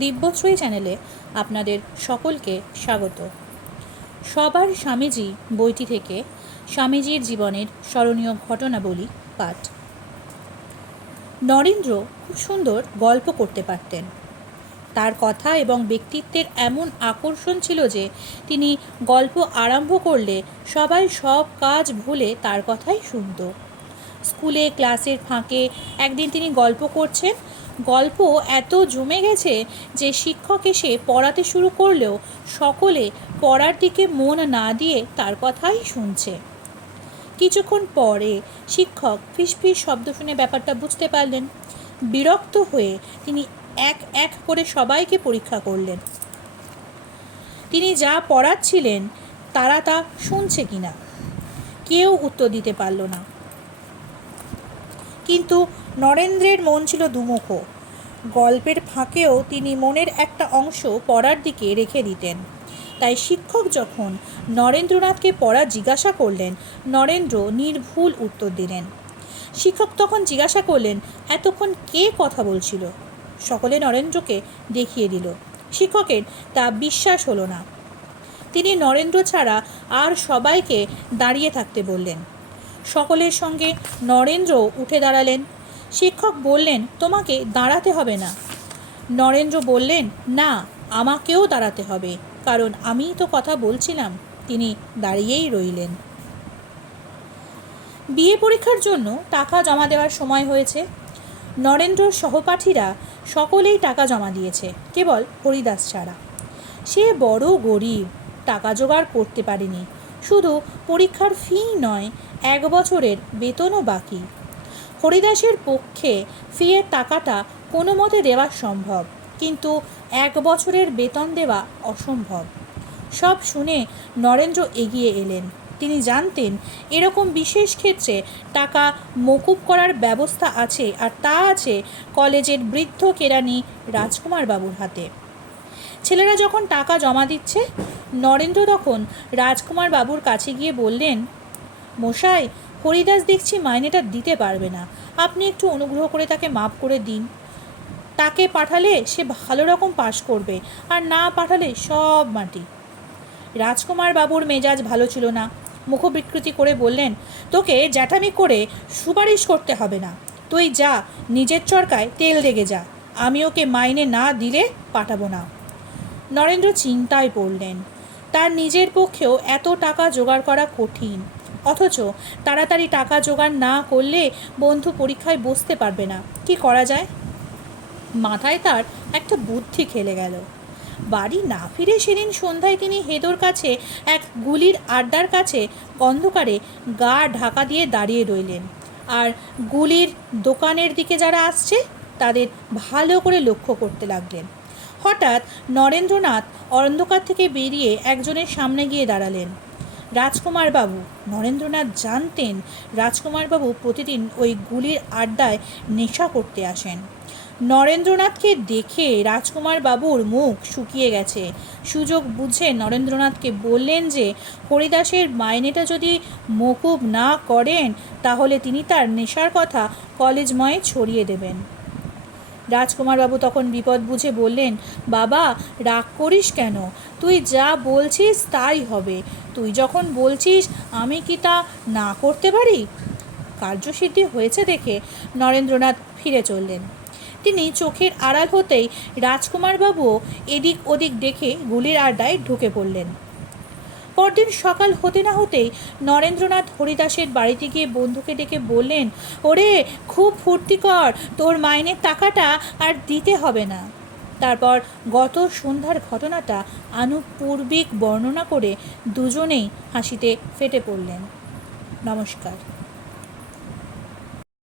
দিব্যশ্রী চ্যানেলে আপনাদের সকলকে স্বাগত। সবার স্বামীজি বইটি থেকে স্বামীজির জীবনের স্মরণীয় ঘটনাবলী পাঠ। নরেন্দ্র খুব সুন্দর গল্প করতে পারতেন। তার কথা এবং ব্যক্তিত্বের এমন আকর্ষণ ছিল যে তিনি গল্প আরম্ভ করলে সবাই সব কাজ ভুলে তার কথাই শুনত। স্কুলে ক্লাসের ফাঁকে একদিন তিনি গল্প করছেন। গল্প এত জমে গেছে যে শিক্ষক এসে পড়াতে শুরু করলেও সকলে পড়ার দিকে মন না দিয়ে তার কথাই শুনছে। কিছুক্ষণ পরে শিক্ষক ফিসফিস শব্দ শুনে ব্যাপারটা বুঝতে পারলেন। বিরক্ত হয়ে তিনি এক এক করে সবাইকে পরীক্ষা করলেন তিনি যা পড়াচ্ছিলেন তারা তা শুনছে কিনা। কেউ উত্তর দিতে পারল না। কিন্তু নরেন্দ্রের মন ছিল দুমুখো। গল্পের ফাঁকেও তিনি মনের একটা অংশ পড়ার দিকে রেখে দিতেন। তাই শিক্ষক যখন নরেন্দ্রনাথকে পড়া জিজ্ঞাসা করলেন, নরেন্দ্র নির্ভুল উত্তর দিলেন। শিক্ষক তখন জিজ্ঞাসা করলেন, এতক্ষণ কে কথা বলছিল? সকলে নরেন্দ্রকে দেখিয়ে দিল। শিক্ষকের তা বিশ্বাস হলো না। তিনি নরেন্দ্র ছাড়া আর সবাইকে দাঁড়িয়ে থাকতে বললেন। সকলের সঙ্গে নরেন্দ্র উঠে দাঁড়ালেন। শিক্ষক বললেন, তোমাকে দাঁড়াতে হবে না। নরেন্দ্র বললেন, না, আমাকেও দাঁড়াতে হবে, কারণ আমিই তো কথা বলছিলাম। তিনি দাঁড়িয়েই রইলেন। বিএ পরীক্ষার জন্য টাকা জমা দেওয়ার সময় হয়েছে। নরেন্দ্রর সহপাঠীরা সকলেই টাকা জমা দিয়েছে, কেবল হরিদাস ছাড়া। সে বড় গরিব, টাকা জোগাড় করতে পারেনি। শুধু পরীক্ষার ফি নয়, 1 বছরের বেতনও বাকি। হরিদাসের পক্ষে ফিয়ের টাকাটা কোনো মতে দেওয়া সম্ভব, কিন্তু 1 বছরের বেতন দেওয়া অসম্ভব। সব শুনে নরেন্দ্র এগিয়ে এলেন। তিনি জানতেন এরকম বিশেষ ক্ষেত্রে টাকা মকুব করার ব্যবস্থা আছে, আর তা আছে কলেজের বৃদ্ধ কেরানি রাজকুমার বাবুর হাতে। ছেলেরা যখন টাকা জমা দিচ্ছে, নরেন্দ্র তখন রাজকুমার বাবুর কাছে গিয়ে বললেন, মশাই, হরিদাস দেখছি মাইনেটা দিতে পারবে না। আপনি একটু অনুগ্রহ করে তাকে মাপ করে দিন। তাকে পাঠালে সে ভালো রকম পাশ করবে, আর না পাঠালে সব মাটি। রাজকুমার বাবুর মেজাজ ভালো ছিল না। মুখবিকৃতি করে বললেন, তোকে জ্যাঠামি করে সুপারিশ করতে হবে না। তুই যা, নিজের চরকায় তেল লেগে যা। আমি ওকে মাইনে না দিলে পাঠাবো না। নরেন্দ্র চিন্তায় পড়লেন। তার নিজের পক্ষেও এত টাকা জোগাড় করা কঠিন, অথচ তাড়াতাড়ি টাকা জোগাড় না করলে বন্ধু পরীক্ষায় বসতে পারবে না। কি করা যায়? মাথায় তার একটা বুদ্ধি খেলে গেল। বাড়ি না ফিরে সেদিন সন্ধ্যায় তিনি হেদোর কাছে এক গুলির আড্ডার কাছে অন্ধকারে গা ঢাকা দিয়ে দাঁড়িয়ে রইলেন, আর গুলির দোকানের দিকে যারা আসছে তাদের ভালো করে লক্ষ্য করতে লাগলেন। হঠাৎ নরেন্দ্রনাথ অন্ধকার থেকে বেরিয়ে একজনের সামনে গিয়ে দাঁড়ালেন। রাজকুমার বাবু। নরেন্দ্রনাথ জানতেন রাজকুমারবাবু প্রতিদিন ওই গুলির আড্ডায় নেশা করতে আসেন। নরেন্দ্রনাথকে দেখে রাজকুমার বাবুর মুখ শুকিয়ে গেছে। সুযোগ বুঝে নরেন্দ্রনাথকে বললেন যে হরিদাসের মাইনেটা যদি মকুব না করেন তাহলে তিনি তার নেশার কথা কলেজময় ছড়িয়ে দেবেন। রাজকুমার বাবু তখন বিপদ বুঝে বললেন, বাবা, রাগ করিস কেন? তুই যা বলছিস তাই হবে। তুই যখন বলছিস আমি কি তা না করতে পারি? কার্যসিদ্ধি হয়েছে দেখে নরেন্দ্রনাথ ফিরে চললেন। তিনি চোখের আড়াল হতেই রাজকুমার বাবুও এদিক ওদিক দেখে গুলির আড্ডায় ঢুকে পড়লেন। পরদিন সকাল হতে না হতেই নরেন্দ্রনাথ হরিদাসের বাড়িতে গিয়ে বন্ধুকে ডেকে বললেন, ওরে, খুব ফুর্তি কর, তোর মাইনের টাকাটা আর দিতে হবে না। তারপর গত সন্ধ্যার ঘটনাটা আনুপূর্বিক বর্ণনা করে দুজনেই হাসিতে ফেটে পড়লেন। নমস্কার।